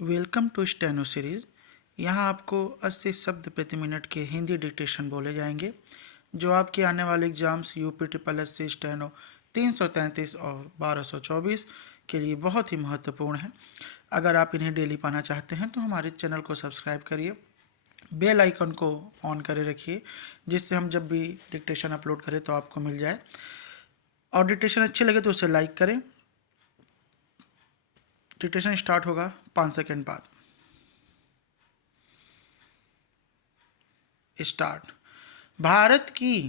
Welcome to steno series. यहाँ आपको 80 शब्द प्रति मिनट के हिंदी डिक्टेशन बोले जाएंगे जो आपके आने वाले exams UP triple S C steno 333 और 1224 के लिए बहुत ही महत्वपूर्ण है। अगर आप इन्हें डेली पाना चाहते हैं तो हमारे चैनल को सब्सक्राइब करिए, बेल आइकन को ऑन करे रखिए, जिससे हम जब भी डिक्टेशन अपलोड करें तो आपको मिल जाए। और डिक्टेशन अच्छे लगे तो उसे लाइक करें। डिक्टेशन स्टार्ट होगा 5 सेकंड बाद। स्टार्ट। भारत की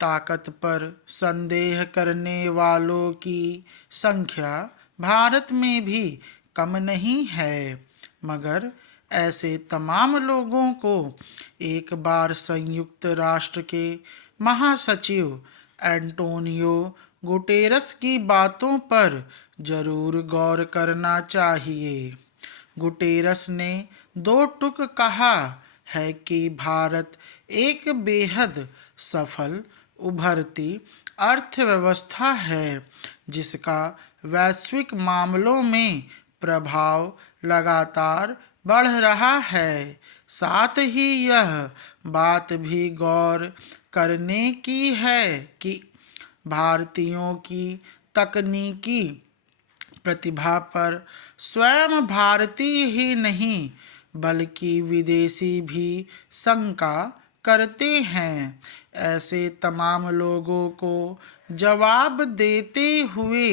ताकत पर संदेह करने वालों की संख्या भारत में भी कम नहीं है, मगर ऐसे तमाम लोगों को एक बार संयुक्त राष्ट्र के महासचिव एंटोनियो गुटेरस की बातों पर जरूर गौर करना चाहिए। गुटेरस ने दो टूक कहा है कि भारत एक बेहद सफल उभरती अर्थव्यवस्था है जिसका वैश्विक मामलों में प्रभाव लगातार बढ़ रहा है। साथ ही यह बात भी गौर करने की है कि भारतीयों की तकनीकी प्रतिभा पर स्वयं भारतीय ही नहीं बल्कि विदेशी भी शंका करते हैं। ऐसे तमाम लोगों को जवाब देते हुए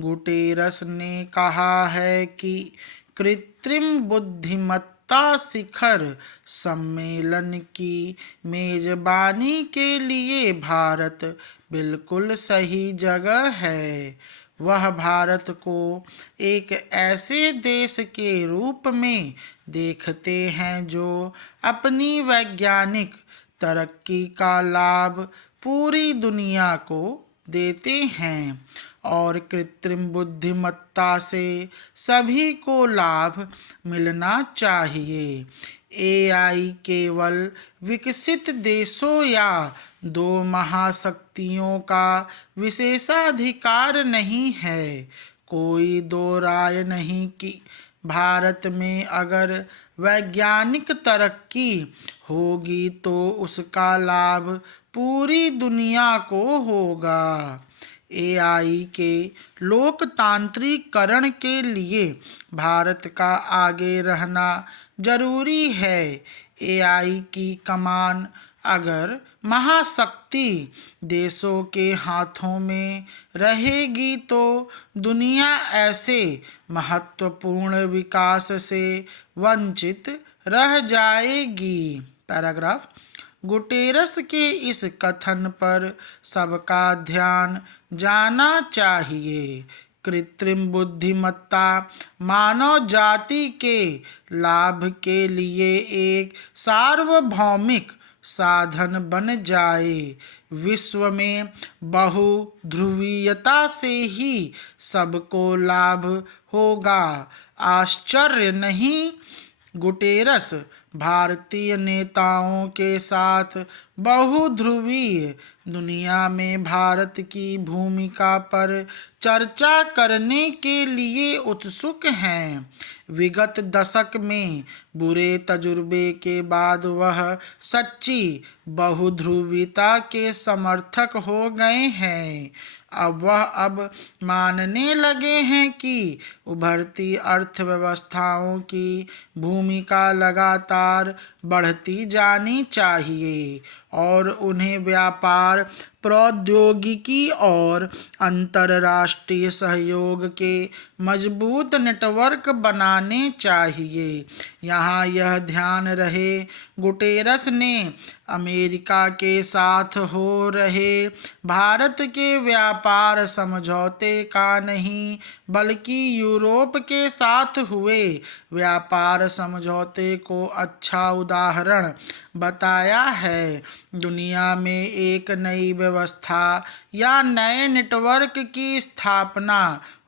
गुटेरस ने कहा है कि कृत्रिम बुद्धिमत्ता शिखर सम्मेलन की मेजबानी के लिए भारत बिल्कुल सही जगह है। वह भारत को एक ऐसे देश के रूप में देखते हैं जो अपनी वैज्ञानिक तरक्की का लाभ पूरी दुनिया को देते हैं और कृत्रिम बुद्धिमत्ता से सभी को लाभ मिलना चाहिए। एआई केवल विकसित देशों या दो महाशक्तियों का विशेषाधिकार नहीं है। कोई दो राय नहीं कि भारत में अगर वैज्ञानिक तरक्की होगी तो उसका लाभ पूरी दुनिया को होगा। एआई के लोकतांत्रिकरण के लिए भारत का आगे रहना जरूरी है। एआई की कमान अगर महाशक्ति देशों के हाथों में रहेगी तो दुनिया ऐसे महत्वपूर्ण विकास से वंचित रह जाएगी। पैराग्राफ। गुटेरस के इस कथन पर सबका ध्यान जाना चाहिए। कृत्रिम बुद्धिमत्ता मानव जाति के लाभ के लिए एक सार्वभौमिक साधन बन जाए। विश्व में बहुध्रुवीयता से ही सबको लाभ होगा। आश्चर्य नहीं। गुटेरस भारतीय नेताओं के साथ बहुध्रुवीय दुनिया में भारत की भूमिका पर चर्चा करने के लिए उत्सुक हैं। विगत दशक में बुरे तजुर्बे के बाद वह सच्ची बहुध्रुवीता के समर्थक हो गए हैं। अब मानने लगे हैं कि उभरती अर्थव्यवस्थाओं की भूमिका लगातार बढ़ती जानी चाहिए और उन्हें व्यापार, प्रौद्योगिकी और अंतर्राष्ट्रीय सहयोग के मजबूत नेटवर्क बनाने चाहिए। यहाँ यह ध्यान रहे, गुटेरस ने अमेरिका के साथ हो रहे भारत के व्यापार समझौते का नहीं बल्कि यूरोप के साथ हुए व्यापार समझौते को अच्छा उदाहरण बताया है। दुनिया में एक नई व्यवस्था या नए नेटवर्क की स्थापना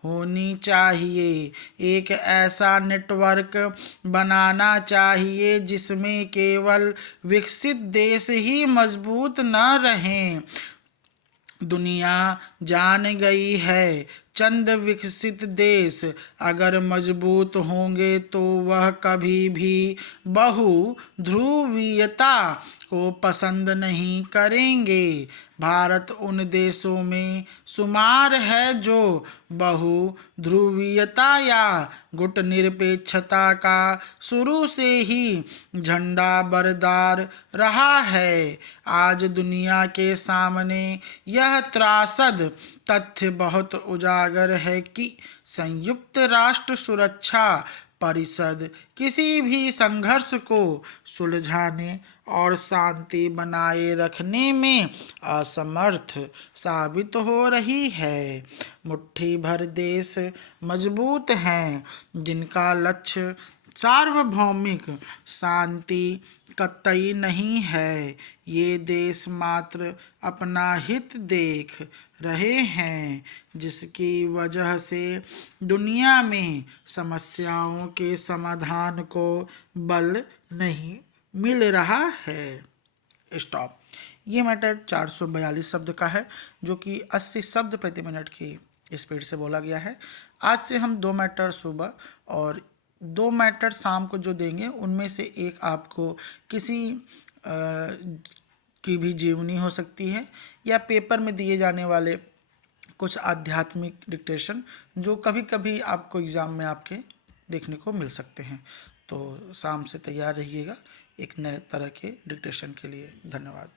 होनी चाहिए। एक ऐसा नेटवर्क बनाना चाहिए जिसमें केवल विकसित देश ही मजबूत न रहें। दुनिया जान गई है चंद विकसित देश अगर मजबूत होंगे तो वह कभी भी बहु ध्रुवीयता को पसंद नहीं करेंगे। भारत उन देशों में शुमार है जो बहु ध्रुवीयता या गुट निरपेक्षता का शुरू से ही झंडा बरदार रहा है। आज दुनिया के सामने यह त्रासद तथ्य बहुत उजागर है कि संयुक्त राष्ट्र सुरक्षा परिषद किसी भी संघर्ष को सुलझाने और शांति बनाए रखने में असमर्थ साबित हो रही है। मुट्ठी भर देश मजबूत हैं जिनका लक्ष्य सार्वभौमिक शांति कतई नहीं है। ये देश मात्र अपना हित देख रहे हैं, जिसकी वजह से दुनिया में समस्याओं के समाधान को बल नहीं मिल रहा है। स्टॉप। ये मैटर 442 शब्द का है, जो कि 80 शब्द प्रति मिनट की स्पीड से बोला गया है। आज से हम 2 मैटर सुबह और 2 मैटर शाम को जो देंगे, उनमें से एक आपको किसी की भी जीवनी हो सकती है या पेपर में दिए जाने वाले कुछ आध्यात्मिक डिक्टेशन, जो कभी कभी आपको एग्ज़ाम में आपके देखने को मिल सकते हैं। तो शाम से तैयार रहिएगा एक नए तरह के डिक्टेशन के लिए। धन्यवाद।